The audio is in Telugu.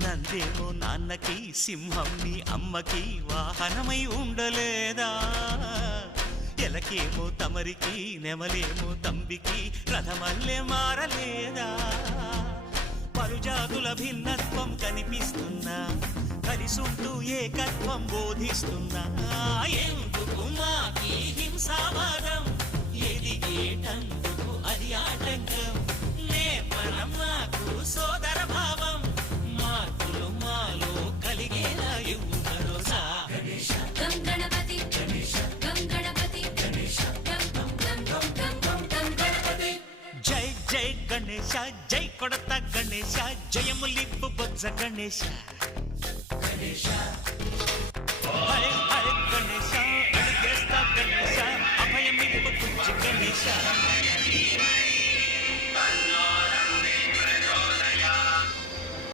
నందేమో నాన్నకి సింహం నీ అమ్మకి వాహనమై ఉండలేదా? ఎలకేమో తమరికి నెమలేమో తంబికి రథమల్లే మారలేదా? పలుజాతుల భిన్నత్వం కనిపిస్తున్నా, కలిసుంటూ ఏకత్వం బోధిస్తున్నా. ఎందుకు మాకి హింసావాదం, ఎదిగేటందుకు అది ఆటంకం. నేపరం నాకు సోదర భావం, మార్పులు మాలో కలిగేలా ఇవ్వు భరోసా. గం గణపతి గం గణపతి గం గం గం గం గం గం గణపతి. జై జై గణేశ, జై కొడత గణేశ, జయములిప్పు బొజ్జ గణేశ. హరే హరే గణేశ, అడిగేస్తా గణేశ, అభయమిప్పు బుజ్జ గణేశ.